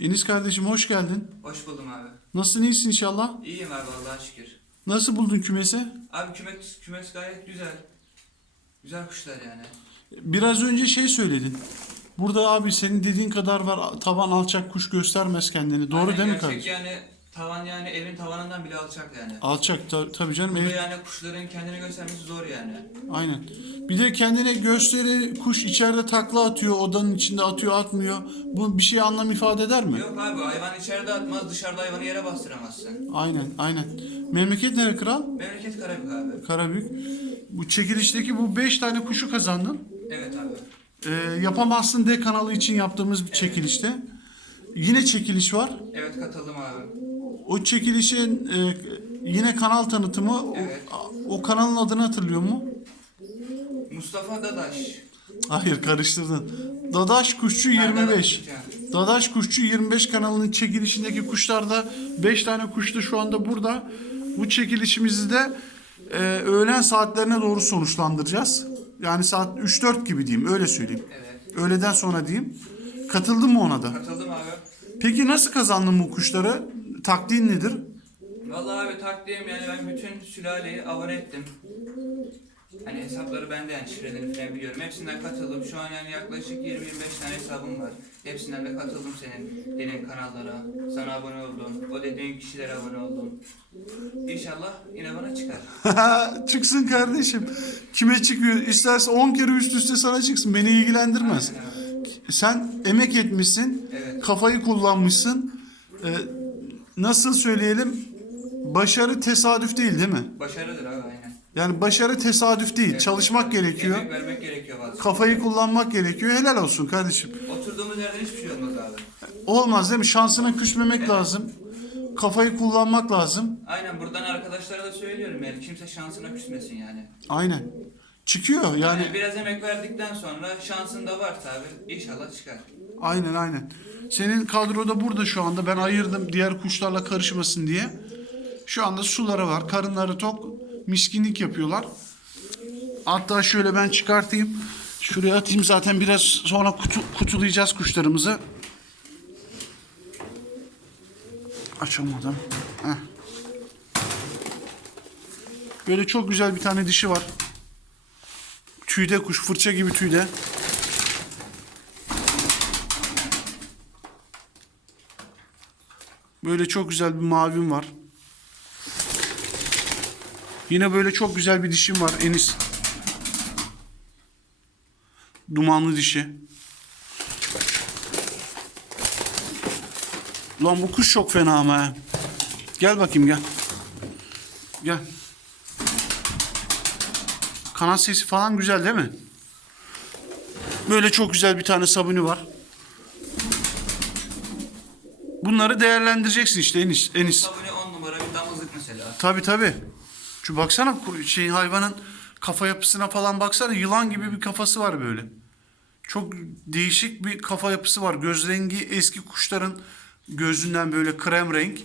Enis kardeşim hoş geldin. Hoş buldum abi. Nasılsın iyisin inşallah? İyiyim abi Allah'a şükür. Nasıl buldun kümesi? Abi kümes, kümes gayet güzel. Güzel kuşlar yani. Biraz önce şey söyledin. Burada abi senin dediğin kadar var tavan alçak kuş göstermez kendini. Doğru Aynen, değil mi gerçek kardeşim? yani tavan yani evin tavanından bile alçak yani. Alçak ta- tabii canım. Burada Evet, yani kuşların kendini göstermesi zor yani. aynen. Bir de kendine gösteri kuş içeride takla atıyor, odanın içinde atıyor, atmıyor. Bu bir şey anlam ifade eder mi? Yok abi hayvan içeride atmaz dışarıda hayvanı yere bastıramazsın. Aynen, aynen. Memleket nere kral? Memleket Karabük abi. Karabük. Bu çekilişteki bu 5 tane kuşu kazandın. Evet abi. Ee, yapamazsın de kanalı için yaptığımız bir çekilişte. Yine çekiliş var. Evet katıldım abi. O çekilişin e, yine kanal tanıtımı. O, Evet. o kanalın adını hatırlıyor mu? Mustafa Dadaş. Hayır karıştırdın. Dadaş Kuşçu Ha, 25. Dadaş, Dadaş Kuşçu 25 kanalının çekilişindeki kuşlarda 5 tane kuş da şu anda burada. Bu çekilişimizi de e, öğlen saatlerine doğru sonuçlandıracağız. Yani saat 3-4 gibi diyeyim öyle söyleyeyim. Evet. Öğleden sonra diyeyim. Katıldın mı ona da? Katıldım abi. Peki nasıl kazandın bu kuşları? Taktiğin nedir? Vallahi abi taktiğim yani ben bütün sülaleyi abone ettim. Hani hesapları bende yani şifrelerini falan biliyorum. Hepsinden katıldım. Şu an yani yaklaşık 20-25 tane hesabım var. Hepsinden de katıldım senin dediğin kanallara. Sana abone oldum. O dediğin kişilere abone oldum. İnşallah yine bana çıkar. Çıksın kardeşim. Kime çıkıyor? İsterse 10 kere üst üste sana çıksın. Beni ilgilendirmez. Aynen. Sen emek etmişsin. Evet. Kafayı kullanmışsın. Ee, nasıl söyleyelim? Başarı tesadüf değil değil mi? Başarıdır abi aynen. Yani başarı tesadüf değil. Evet. Çalışmak gerekiyor. Emek vermek gerekiyor bazen. Kafayı kullanmak gerekiyor. Helal olsun kardeşim. Oturduğumuz yerden hiçbir şey olmaz abi. Olmaz değil mi? Şansına küsmemek lazım. Kafayı kullanmak lazım. Aynen buradan arkadaşlara da söylüyorum yani kimse şansına küsmesin yani. Aynen. Çıkıyor yani. Yani biraz emek verdikten sonra şansın da varsa abi inşallah çıkar. Aynen aynen. Senin kadroda burada şu anda. Ben ayırdım diğer kuşlarla karışmasın diye. Şu anda suları var. Karınları tok. Miskinlik yapıyorlar. Hatta şöyle ben çıkartayım. Şuraya atayım zaten biraz sonra kutu, kutulayacağız kuşlarımızı. Açamadım. Heh. Böyle çok güzel bir tane dişi var. Tüyde kuş, fırça gibi tüyde. Böyle çok güzel bir mavim var. Yine böyle çok güzel bir dişim var Enis. Dumanlı dişi. Lan bu kuş çok fena ama ha. Gel bakayım gel. Gel. Kanat sesi falan güzel değil mi? Böyle çok güzel bir tane sabuni var. Bunları değerlendireceksin işte Enis. Enis. Sabuni 10 numara bir damızlık mesela. Tabi tabi. Şu baksana şey hayvanın kafa yapısına falan baksana yılan gibi bir kafası var böyle. Çok değişik bir kafa yapısı var. Göz rengi eski kuşların gözünden böyle krem renk.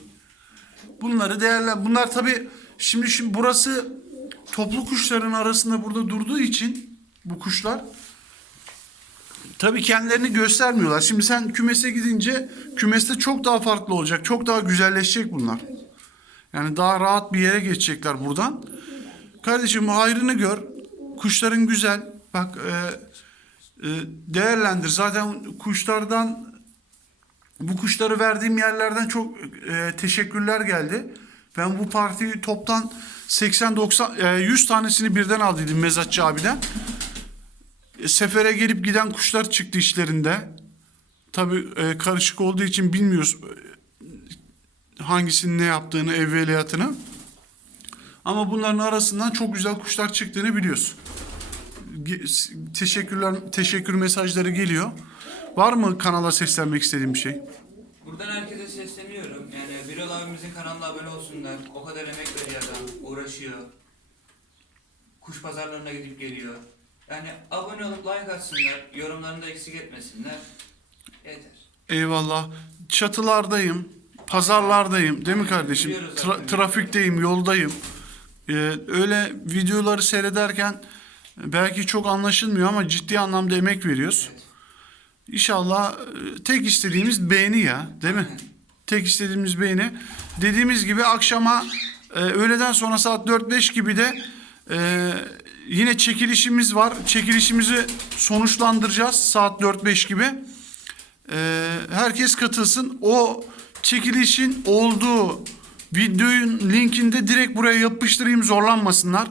Bunları değerlen. Bunlar tabi şimdi şimdi burası toplu kuşların arasında burada durduğu için bu kuşlar tabii kendilerini göstermiyorlar. Şimdi sen kümese gidince kümeste çok daha farklı olacak. Çok daha güzelleşecek bunlar. Yani daha rahat bir yere geçecekler buradan. Kardeşim hayrını gör. Kuşların güzel. Bak e, e, değerlendir. Zaten kuşlardan bu kuşları verdiğim yerlerden çok e, teşekkürler geldi. Ben bu partiyi toptan 80-90 e, 100 tanesini birden aldıydım Mezatçı abiden. Sefere gelip giden kuşlar çıktı işlerinde. Tabii e, karışık olduğu için bilmiyoruz e, hangisinin ne yaptığını, evveliyatını. Ama bunların arasından çok güzel kuşlar çıktığını biliyoruz. Ge- Teşekkürler, teşekkür mesajları geliyor. Var mı kanala seslenmek istediğim bir şey? Buradan herkese sesleniyorum. Yani Birol abimizin kanalına abone olsunlar. O kadar emek veriyor adam. Uğraşıyor. Kuş pazarlarına gidip geliyor. Yani abone olup like atsınlar. Yorumlarını da eksik etmesinler. Yeter. Eyvallah. Çatılardayım, pazarlardayım, değil mi kardeşim? Biliyoruz Tra- zaten. trafikteyim, yoldayım. Ee, öyle videoları seyrederken belki çok anlaşılmıyor ama ciddi anlamda emek veriyoruz. Evet. İnşallah e, tek istediğimiz beğeni ya, değil mi? Aynen. Tek istediğimiz beğeni. Dediğimiz gibi akşama e, öğleden sonra saat 4-5 gibi de e, yine çekilişimiz var. Çekilişimizi sonuçlandıracağız saat 4-5 gibi. E, herkes katılsın. O çekilişin olduğu videonun linkini de direkt buraya yapıştırayım zorlanmasınlar.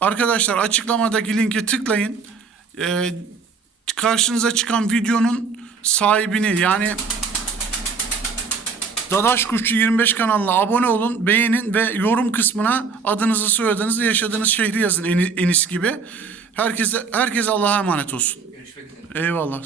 Arkadaşlar açıklamadaki linke tıklayın. E, karşınıza çıkan videonun sahibini yani Dadaş Kuşçu 25 kanalına abone olun, beğenin ve yorum kısmına adınızı, soyadınızı, yaşadığınız şehri yazın Eni- Enis gibi. Herkese herkese Allah'a emanet olsun. Görüşmek üzere. Eyvallah.